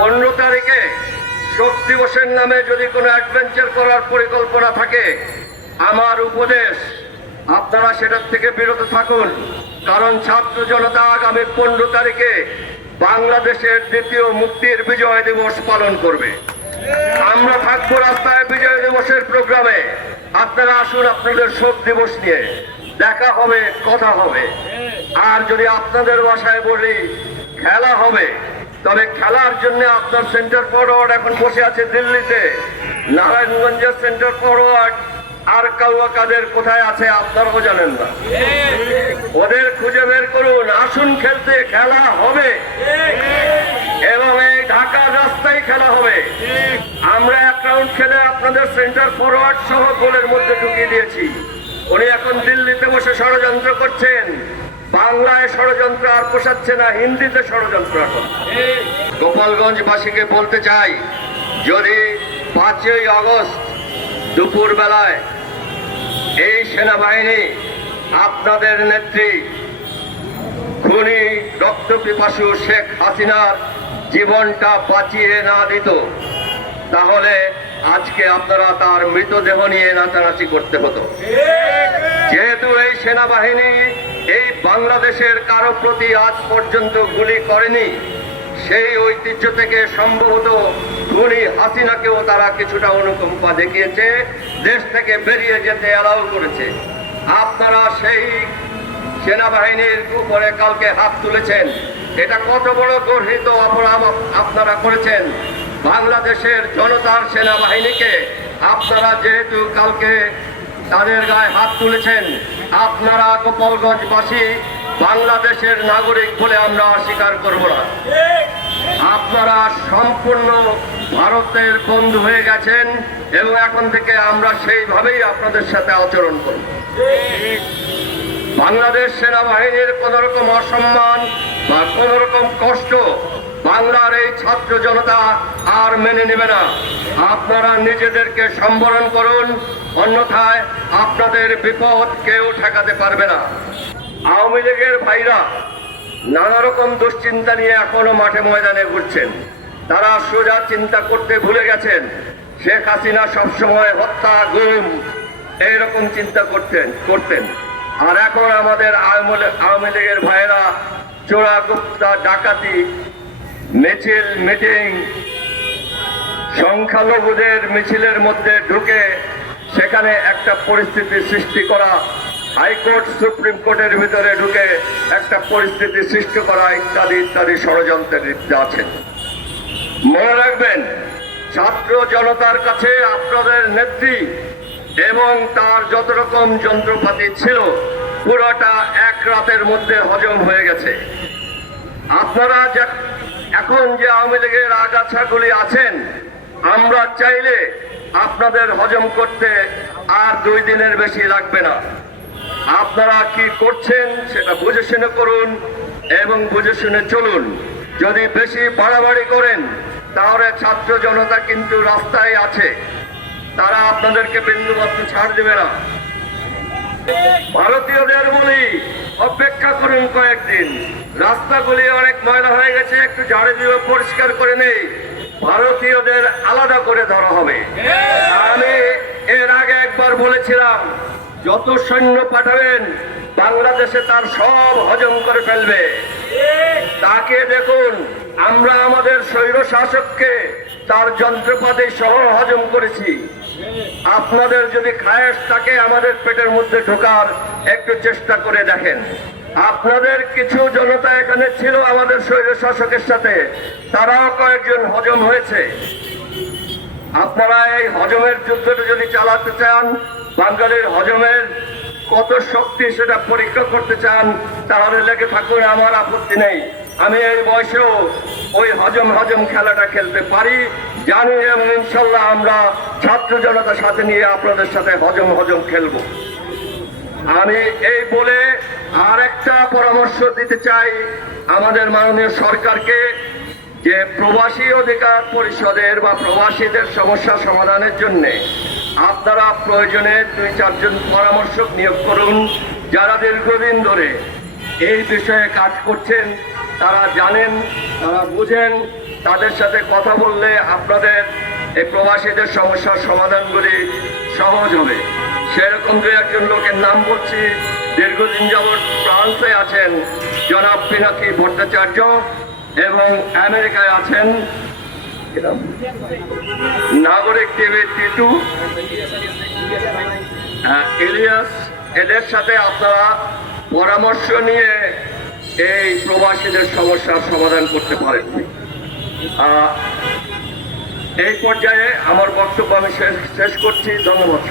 15 তারিখে শোক দিবসের নামে যদি কোনো অ্যাডভেঞ্চার করার পরিকল্পনা থাকে, আমার উপদেশ আপনারা সেটার থেকে বিরত থাকুন। কারণ ছাত্র জনতা আগামী 15 তারিখে বাংলাদেশের দ্বিতীয় মুক্তির বিজয় দিবস পালন করবে। আমরা থাকবো রাস্তায় বিজয় দিবসের প্রোগ্রামে। আপনারা আসুন, আপনাদের শোক দিবস নিয়ে দেখা হবে, কথা হবে। আর যদি আপনাদের বাসায় বলি খেলা হবে, তবে খেলার জন্য আপনার সেন্টার ফরওয়ার্ড এখন বসে আছে দিল্লিতে, নারায়ণগঞ্জের সেন্টার ফরওয়ার্ড আর কাউয়া কাদের কোথায় আছে আপনারাও জানেন না। ওদের খুঁজে বের করুন, আসুন খেলতে, খেলা হবে এবং এই ঢাকার রাস্তায় খেলা হবে। আমরা এক রাউন্ড খেলে আপনাদের সেন্টার ফরওয়ার্ড সহ গোলের মধ্যে ঢুকিয়ে দিয়েছি। উনি এখন দিল্লিতে বসে ষড়যন্ত্র করছেন। বাংলায় ষড়যন্ত্র আর পোষাচ্ছে না, হিন্দিতে ষড়যন্ত্র এখন। গোপালগঞ্জবাসীকে বলতে চাই, যদি 5ই আগস্ট দুপুর বেলায় এই সেনাবাহিনী আপনাদের নেত্রী খুনি রক্তপিপাসু শেখ হাসিনার জীবনটা বাঁচিয়ে না দিত, তাহলে আজকে আপনারা তার মৃতদেহ নিয়ে নাচানাচি করতে হতো। যেহেতু এই সেনাবাহিনী এই বাংলাদেশের কারো প্রতি আজ পর্যন্ত গুলি করেনি, সেই ঐতিহ্য থেকে সম্ভবত খুনি হাসিনাকেও তারা কিছুটা অনুকম্পা দেখিয়েছে, দেশ থেকে বেরিয়ে যেতে অ্যালাউ করেছে। আপনারা সেই সেনাবাহিনীর উপরে কালকে হাত তুলেছেন। এটা কত বড় গর্হিত অপরাধ আপনারা করেছেন। বাংলাদেশের জনতার সেনাবাহিনীকে আপনারা যেহেতু কালকে তাদের গায়ে হাত তুলেছেন, আপনারা গোপালগঞ্জবাসী বাংলাদেশের নাগরিক বলে আমরা অস্বীকার করব না। আপনারা সম্পূর্ণ ভারতের বন্ধু হয়ে গেছেন এবং এখন থেকে আমরা সেইভাবেই আপনাদের সাথে আচরণ করব। বাংলাদেশ সেনাবাহিনীর কোন রকম অসম্মান বা কোন রকম কষ্ট বাংলার এই ছাত্র জনতা আর মেনে নেবে না। আপনারা নিজেদেরকে সম্বরণ করুন, অন্যথায় আপনাদের বিপদ কেউ ঠেকাতে পারবে না। আওয়ামী লীগের ভাইরা নানা রকম দুশ্চিন্তা নিয়ে এখনো মাঠে ময়দানে ঘুরছেন। তারা সোজা চিন্তা করতে ভুলে গেছেন। শেখ হাসিনা সবসময় হত্যা, গুম এইরকম চিন্তা করতেন। আর এখন আমাদের আওয়ামী লীগের ভাইয়েরা চোরা গুপ্তা, ডাকাতি, মিছিল, মিটিং, সংখ্যালঘুদের মিছিলের মধ্যে ঢুকে সেখানে একটা পরিস্থিতি সৃষ্টি করা, হাইকোর্ট সুপ্রিম কোর্টের ভিতরে ঢুকে একটা পরিস্থিতি সৃষ্টি করা ইত্যাদি ইত্যাদি ষড়যন্ত্রের লিপ্ত আছেন। মনে রাখবেন, ছাত্র জনতার কাছে আপনাদের নেত্রী এবং তার যত রকম যন্ত্রপাতি ছিল পুরোটা এক রাতের মধ্যে হজম হয়ে গেছে। আপনারা এখন যে আওয়ামী লীগের আগাছাগুলি আছেন, আমরা চাইলে আপনাদের হজম করতে আর 2 দিনের বেশি লাগবে না। আপনারা কি করছেন সেটা বুঝে শুনে করুন এবং বুঝে শুনে চলুন। যদি বেশি বাড়াবাড়ি করেন তাহলে ছাত্র জনতা কিন্তু রাস্তায় আছে, তারা আপনাদেরকে বিন্দুমাত্র ছাড় দেবে না। ভারতীয়দের বলি, অপেক্ষা করুন কয়েকদিন। রাস্তাগুলি অনেক ময়লা হয়ে গেছে, একটু ঝাড়ে দিয়ে পরিষ্কার করে নেই, ভারতীয়দের আলাদা করে ধরা হবে। আমি এর আগে একবার বলেছিলাম, যত সৈন্য পাঠাবেন বাংলাদেশে তার সব হজম করে ফেলবে। তাকে দেখুন, আমরা আমাদের স্বৈর শাসককে তার যন্ত্রপাতি সহ হজম করেছি। আপনাদের যদি খায়েশ থাকে আমাদের পেটের মধ্যে ঢোকার, একটু চেষ্টা করে দেখেন। আপনাদের কিছু জনতা এখানে ছিল আমাদের স্বৈর শাসকের সাথে, তারাও কয়েকজন হজম হয়েছে। আপনারা এই হজমের যুদ্ধটা যদি চালাতে চান, বাঙালির হজমের কত শক্তি সেটা পরীক্ষা করতে চান, তাহলে লেগে থাকুন, আমার আপত্তি নেই। আমি এই বয়সেও ওই হজম খেলাটা খেলতে পারি, জানি, এবং ইনশাল্লাহ আমরা ছাত্র জনতার সাথে নিয়ে আপনাদের সাথে হজম খেলবো। আমি এই বলে আর একটা পরামর্শ দিতে চাই আমাদের মাননীয় সরকারকে, যে প্রবাসী অধিকার পরিষদের বা প্রবাসীদের সমস্যা সমাধানের জন্য আপনারা প্রয়োজনে 2-4 জন পরামর্শক নিয়োগ করুন, যারা দীর্ঘদিন ধরে এই বিষয়ে কাজ করছেন, তারা জানেন, তারা বুঝেন, তাদের সাথে কথা বললে আপনাদের এই প্রবাসীদের সমস্যার সমাধানগুলি সহজ হবে। সেরকম দু একজন লোকের নাম বলছি। দীর্ঘদিন যাবৎ ফ্রান্সে আছেন জনাব পিনাকি ভট্টাচার্য এবং আমেরিকায় আছেন নাগরিক টিভি টিটু ইলিয়াস। এদের সাথে আপনারা পরামর্শ নিয়ে এই প্রবাসীদের সমস্যার সমাধান করতে পারেন। এই পর্যায়ে আমার বক্তব্য আমি শেষ করছি। ধন্যবাদ।